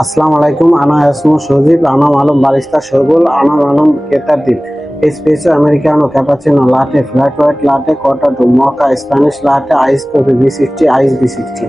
আসসালামু আলাইকুম, আনা ইয়াসমু সজীব আনাম আলম বারিস্তা সরগুল Anam Alam কেতারদ্বীপ espresso americano cappuccino, latte flat white latte কটা do mocha Spanish latte ice coffee, B sixty, ice B sixty.